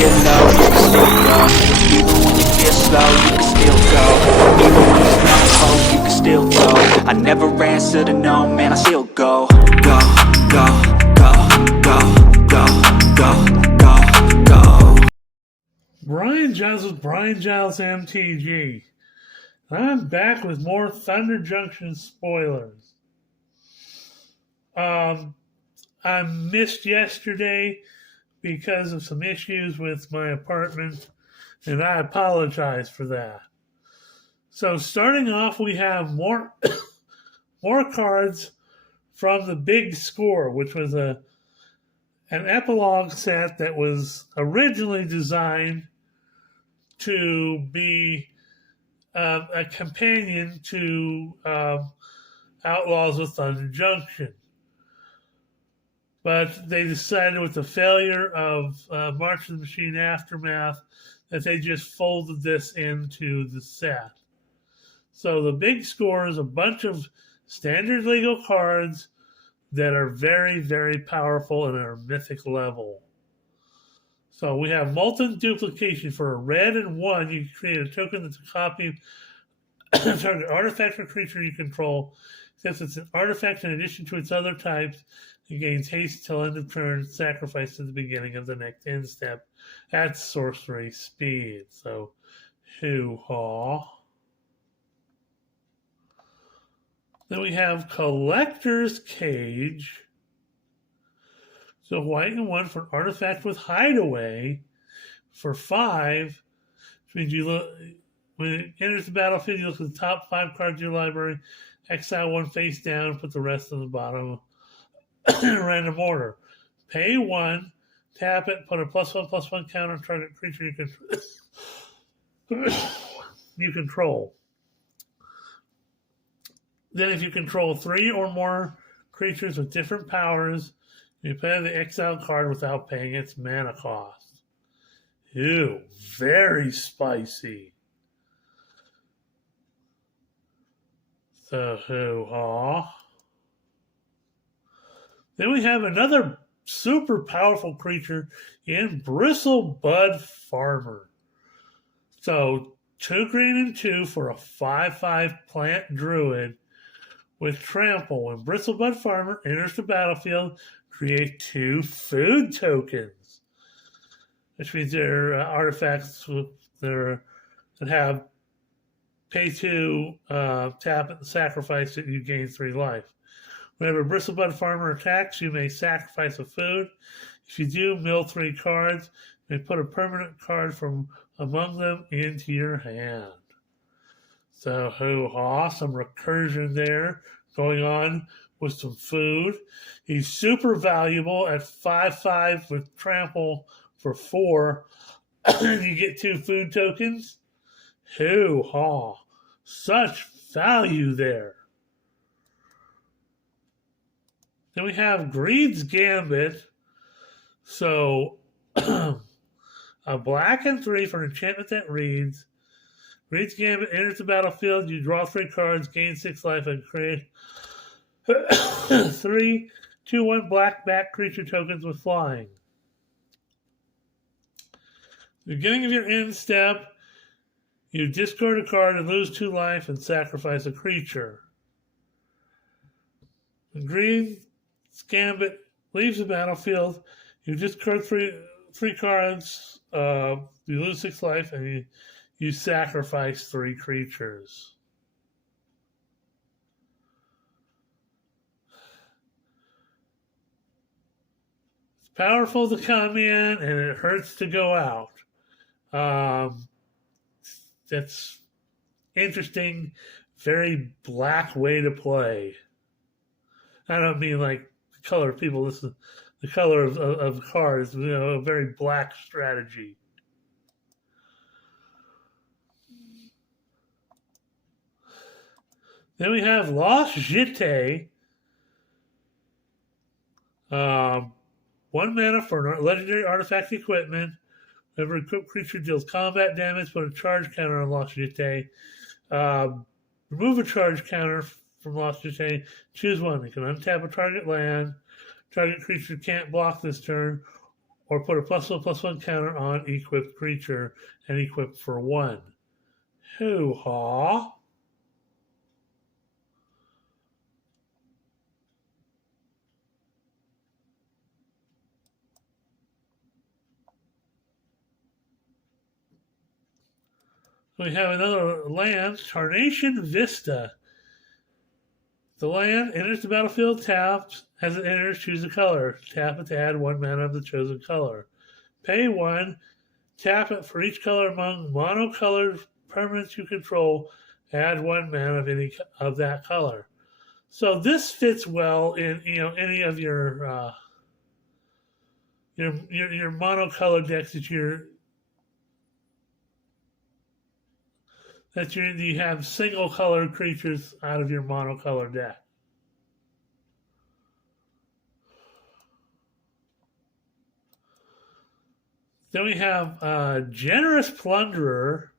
feel low, you can still go. Even when you feel slow, you can still go. Even when there's no hope, you can still go. I never answer to no, man, I still go. Go, go, go, go, go, go, go, go. Brian Giles with Brian Giles MTG. I'm back with more Thunder Junction spoilers. I missed yesterday because of some issues with my apartment, and I apologize for that. So starting off, we have more more cards from the Big Score, which was an epilogue set that was originally designed to be a companion to Outlaws with Thunder Junction. But they decided with the failure of March of the Machine Aftermath that they just folded this into the set. So the Big Score is a bunch of standard legal cards that are very, very powerful and are mythic level. So we have Molten Duplication. For a red and 1, you can create a token that's a copy of a target artifact or creature you control. Since it's an artifact in addition to its other types, it gains haste till end of turn, sacrifice at the beginning of the next end step at sorcery speed. So, hoo-haw. Then we have Collector's Cage. So white and 1 for an artifact with Hideaway for 5, which means you look, when it enters the battlefield, you look at the top 5 cards of your library, exile 1 face down, put the rest on the bottom in random order. Pay 1, tap it, put a +1/+1 counter on target creature you control. Then if you control 3 or more creatures with different powers, you play the exile card without paying its mana cost. Ew, very spicy. So, hoo-haw. Then we have another super powerful creature in Bristlebud Farmer. So, 2 green and 2 for a 5/5 plant druid with trample. When Bristlebud Farmer enters the battlefield, create 2 food tokens, which means they're artifacts that have pay 2, tap it, and sacrifice it, you gain 3 life. Whenever Bristlebud Farmer attacks, you may sacrifice a food. If you do, mill 3 cards. You may put a permanent card from among them into your hand. So, hoo-ha, some recursion there going on with some food. He's super valuable at 5/5 with trample for 4. You get 2 food tokens. Hoo-ha, such value there. Then we have Greed's Gambit. So, a black and 3 for an enchantment that reads, Greed's Gambit enters the battlefield, you draw 3 cards, gain 6 life, and create 3 2/1 black back creature tokens with flying. Beginning of your end step, you discard a card and lose 2 life and sacrifice a creature. When Greed's Gambit leaves the battlefield, you discard 3 cards, you lose 6 life, and you sacrifice 3 creatures. It's powerful to come in, and it hurts to go out. That's interesting, very black way to play. I don't mean like the color of people. This is the color of cards. You know, a very black strategy. Then we have Lost Jete. 1 mana for an legendary artifact equipment. Whenever an equipped creature deals combat damage, put a charge counter on Lost Jete. Remove a charge counter from Lost Jete. Choose 1. You can untap a target land. Target creature can't block this turn, or put a +1/+1 counter on equipped creature and equip for 1. Hoo-haw. We have another land, Carnation Vista. The land enters the battlefield tapped. As it enters, choose a color. Tap it to add 1 mana of the chosen color. Pay 1. Tap it for each color among monocolored permanents you control. Add 1 mana of any of that color. So this fits well in any of your monocolored decks that you have single colored creatures out of your monocolored deck. Then we have Generous Plunderer.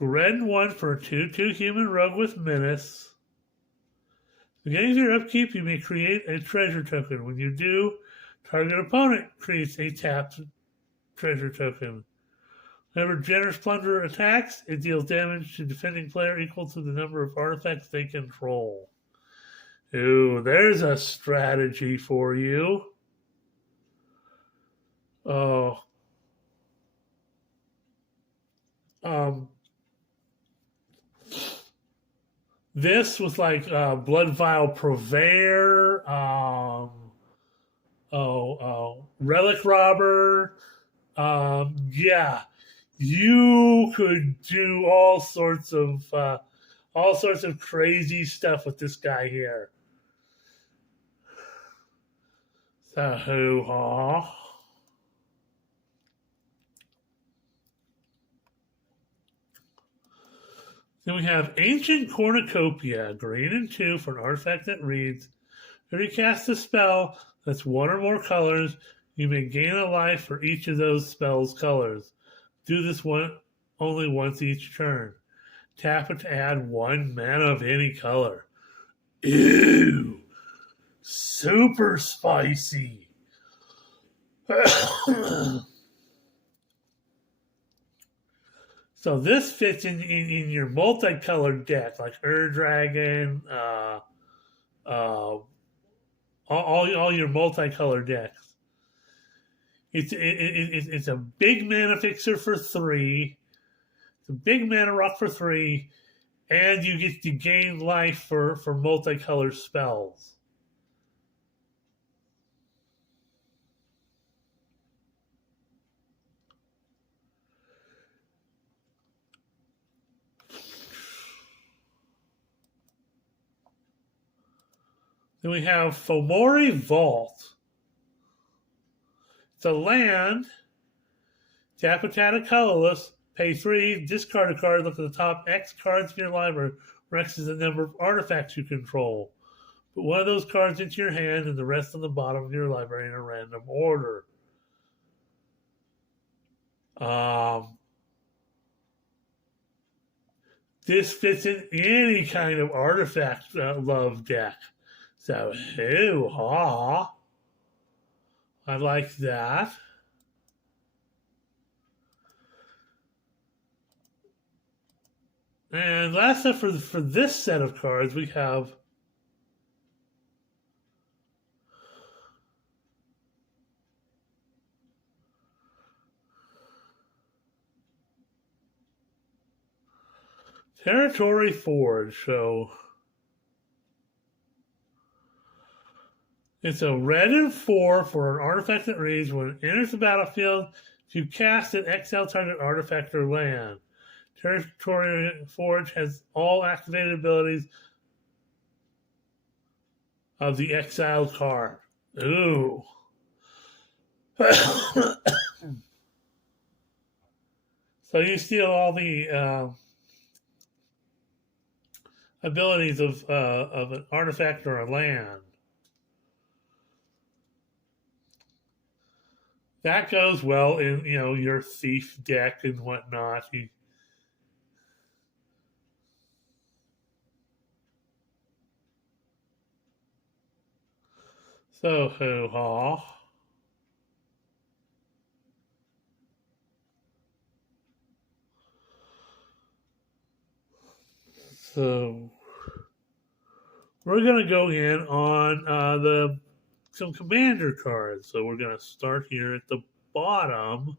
Red 1 for a 2/2 human rogue with menace. Beginning of your upkeep, you may create a treasure token. When you do, target opponent creates a tapped treasure token. Whenever Generous Plunderer attacks, it deals damage to defending player equal to the number of artifacts they control. Ooh, there's a strategy for you. Oh. This was like Blood Vial Purveyor, Relic Robber. Yeah, you could do all sorts of crazy stuff with this guy here. So hoo-ha. Then we have Ancient Cornucopia, green and 2 for an artifact that reads, when you cast a spell that's 1 or more colors, you may gain a life for each of those spells' colors. Do this one only once each turn. Tap it to add 1 mana of any color. Ew! Super spicy! So this fits in your multicolored deck, like Dragon, all your multicolored decks. It's a big mana fixer for 3. It's a big mana rock for 3, and you get to gain life for multicolored spells. Then we have Fomori Vault. It's a land. Tap a tat colorless. Pay 3. Discard a card. Look at the top X cards in your library, where X is the number of artifacts you control. Put one of those cards into your hand and the rest on the bottom of your library in a random order. This fits in any kind of artifact love deck. So, hoo-ha. I like that. And last up for this set of cards, we have Territory Forge. So it's a red and 4 for an artifact that reads, when it enters the battlefield, if you cast it, exile target artifact or land. Territory Forge has all activated abilities of the exiled card. Ooh. So you steal all the abilities of an artifact or a land. That goes well in your thief deck and whatnot. So, hoo-ha. So, we're going to go in on some commander cards. So, we're going to start here at the bottom.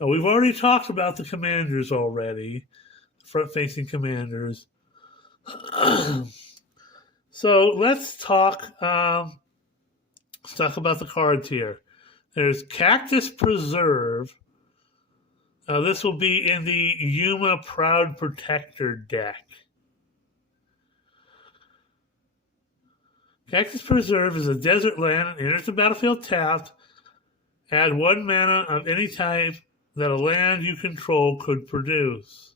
Now, we've already talked about the commanders already, front-facing commanders. So, let's talk about the cards here. There's Cactus Preserve. This will be in the Yuma Proud Protector deck. Cactus Preserve is a desert land and enters the battlefield tapped. Add 1 mana of any type that a land you control could produce.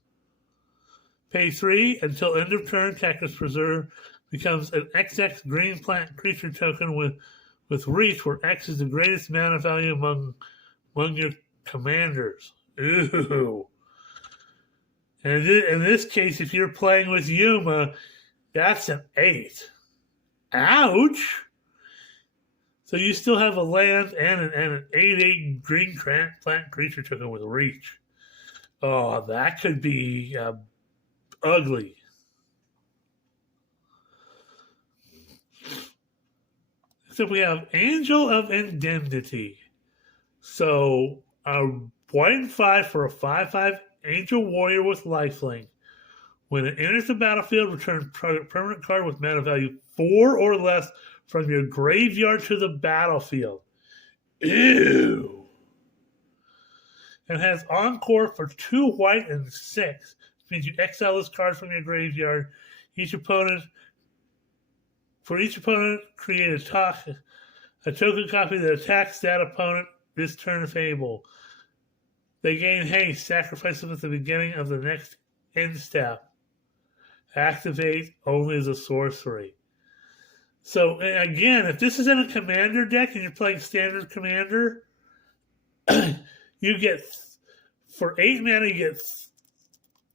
Pay 3 until end of turn. Cactus Preserve becomes an XX green plant creature token with reach, where X is the greatest mana value among your commanders. Ooh. And in this case, if you're playing with Yuma, that's an 8. Ouch! So you still have a land and an 8/8 green plant creature token with reach. Oh, that could be ugly. So we have Angel of Indemnity. So a 1/5 for a 5/5 Angel Warrior with lifelink. When it enters the battlefield, return permanent card with mana value 4 or less from your graveyard to the battlefield. Ew. It has Encore for 2 white and 6. Which means you exile this card from your graveyard. For each opponent, create a token copy that attacks that opponent this turn of Fable. They gain haste. Sacrifice them at the beginning of the next end step. Activate only as a sorcery. So again, if this is in a commander deck and you're playing standard commander, you get for 8 mana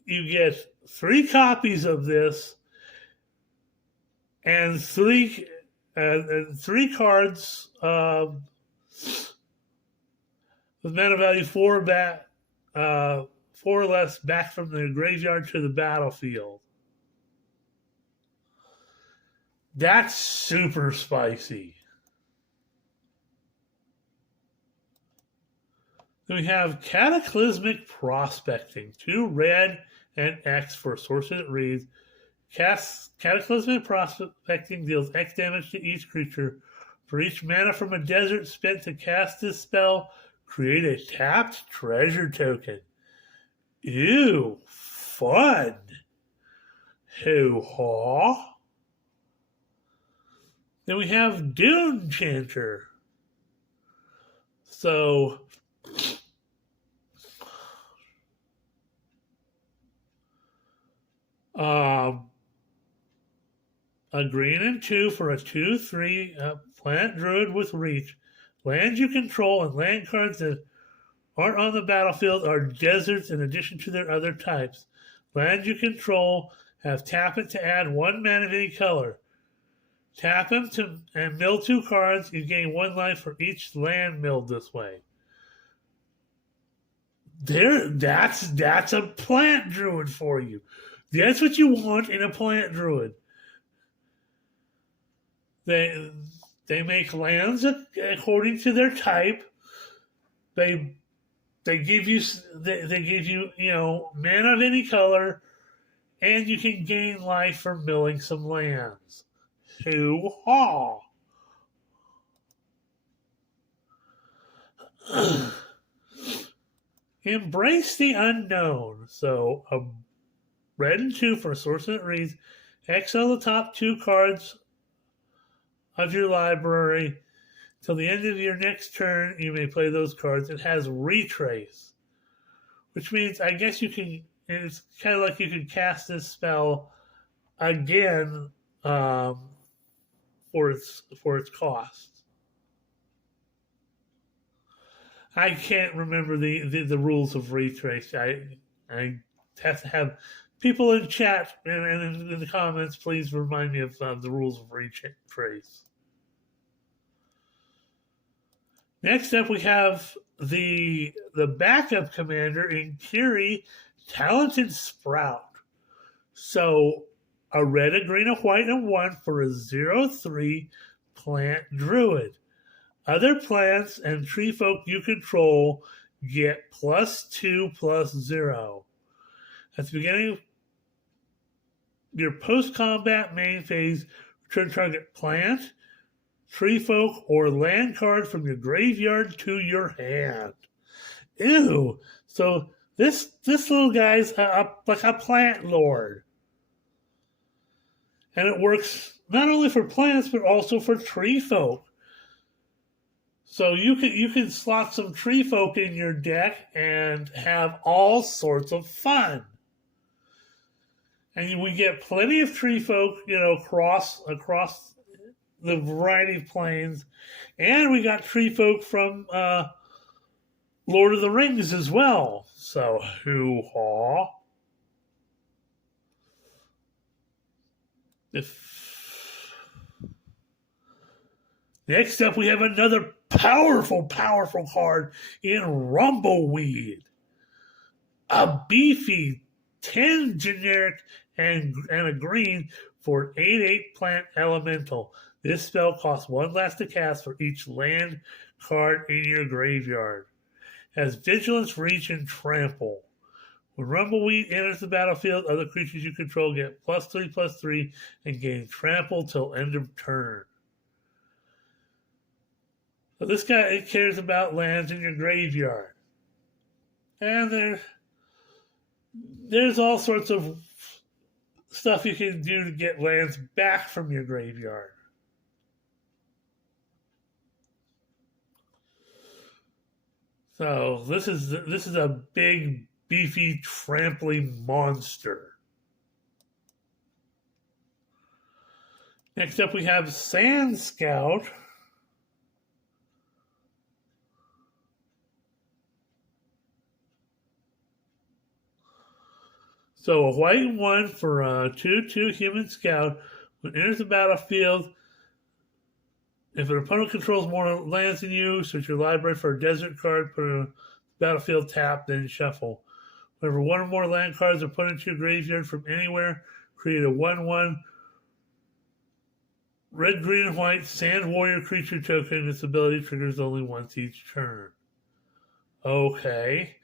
you get 3 copies of this and 3 cards with mana value 4 or less back from the graveyard to the battlefield. That's super spicy. Then we have Cataclysmic Prospecting. 2 red and X for a sorcery that reads, Cataclysmic Prospecting deals X damage to each creature. For each mana from a desert spent to cast this spell, create a tapped treasure token. Ew, fun. Hoo-ha. Then we have Dune Chanter. So, a green and 2 for a 2/3 plant druid with reach. Lands you control and land cards that aren't on the battlefield are deserts in addition to their other types. Lands you control have tap it to add 1 mana of any color. Tap them and mill 2 cards. You gain 1 life for each land milled this way. That's a plant druid for you. That's what you want in a plant druid. They make lands according to their type. They give you mana of any color, and you can gain life from milling some lands. Hoo-ha! Embrace the unknown. So a red and 2 for a sorcery that reads, exile the top 2 cards of your library. Till the end of your next turn, you may play those cards. It has Retrace, which means I guess you can. It's kind of like you could cast this spell again for its cost. I can't remember the rules of Retrace. I have to have people in chat and in the comments please remind me of the rules of Retrace. Next up, we have the backup commander in Kiri, Talented Sprout. So a red, a green, a white, and one for a 0/3 plant druid. Other plants and tree folk you control get +2/+0. At the beginning of your post-combat main phase, return target plant, tree folk, or land card from your graveyard to your hand. Ew. So this little guy's like a plant lord. And it works not only for plants, but also for tree folk. So you can slot some tree folk in your deck and have all sorts of fun. And we get plenty of tree folk, across the variety of planes. And we got tree folk from Lord of the Rings as well. So hoo-haw. Next up, we have another powerful card in Rumbleweed. A beefy 10 generic and a green for 8/8 plant elemental. This spell costs 1 less to cast for each land card in your graveyard. Has vigilance, reach, and trample. When Rumbleweed enters the battlefield, other creatures you control get +3/+3 and gain trample till end of turn. So this guy cares about lands in your graveyard. And there's all sorts of stuff you can do to get lands back from your graveyard. So this is a big, beefy, trampling monster. Next up, we have Sand Scout. So a white one for a 2/2 human scout. When it enters the battlefield, if an opponent controls more lands than you, search your library for a desert card, put it on the battlefield tap, then shuffle. Whenever one or more land cards are put into your graveyard from anywhere, create a 1/1 red, green, and white sand warrior creature token. Its ability triggers only once each turn. Okay.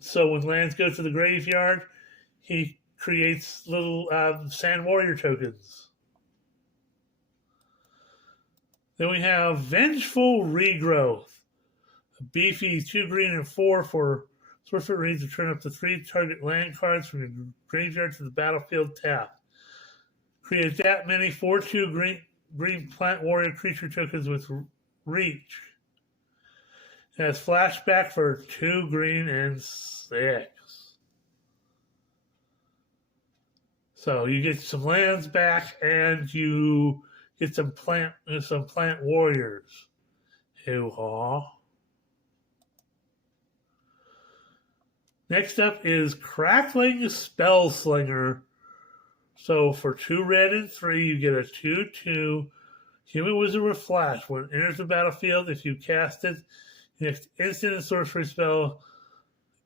So when lands go to the graveyard, he creates little sand warrior tokens. Then we have Vengeful Regrowth. A beefy 2 green and 4 for sorcerer reads to turn up to 3 target land cards from your graveyard to the battlefield tap. Create that many 4/2 green plant warrior creature tokens with reach. It has flashback for 2 green and 6. So you get some lands back and you get some plant warriors. Hoo-haw. Next up is Crackling Spellslinger. So for 2 red and 3, you get a 2/2 human wizard with flash. When it enters the battlefield, if you cast it, the next instant and sorcery spell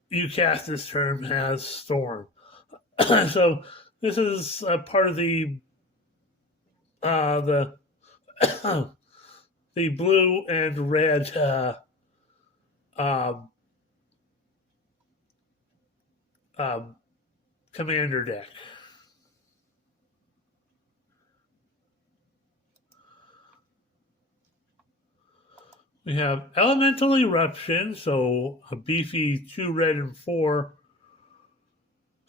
you cast this turn has Storm. So this is a part of the the blue and red commander deck. We have Elemental Eruption, so a beefy 2 red and 4.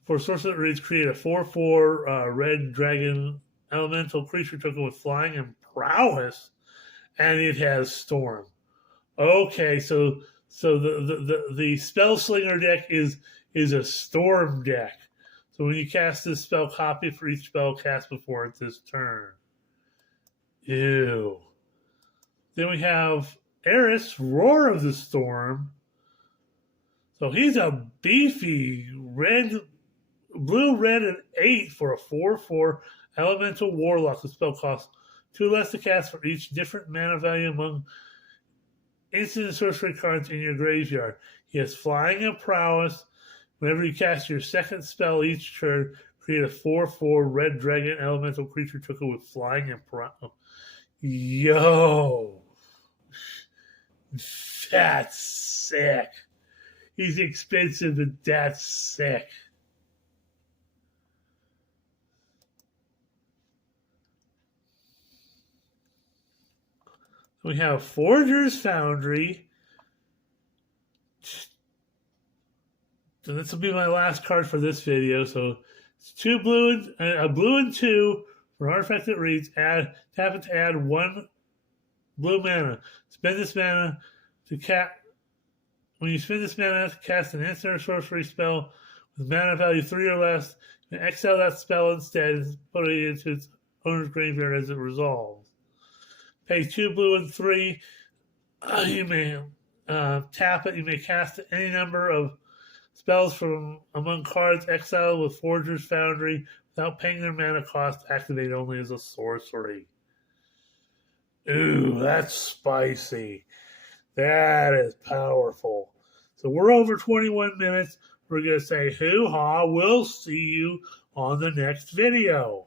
For sorcerer that reads, create a 4/4 red dragon elemental creature token with flying and prowess, and it has Storm. Okay, so the Spellslinger deck is a Storm deck. So when you cast this spell, copy for each spell cast before it this turn. Ew. Then we have Eris, Roar of the Storm. So he's a beefy blue, red, and 8 for a 4/4 elemental warlock. The spell costs 2 less to cast for each different mana value among instant and sorcery cards in your graveyard. He has flying and prowess. Whenever you cast your second spell each turn, create a 4/4 red dragon elemental creature token with flying and prowess. Yo! That's sick. He's expensive, but that's sick. We have Forger's Foundry. So this will be my last card for this video. So it's a blue and 2 for an artifact that reads, tap it to add 1 blue mana. Spend this mana to cast. When you spend this mana to cast an instant or sorcery spell with mana value 3 or less, you can exile that spell instead and put it into its owner's graveyard as it resolves. Pay 2 blue and 3. You may tap it. You may cast any number of spells from among cards exiled with Forger's Foundry without paying their mana cost. Activate only as a sorcery. Ooh, that's spicy. That is powerful. So we're over 21 minutes. We're going to say hoo-ha. We'll see you on the next video.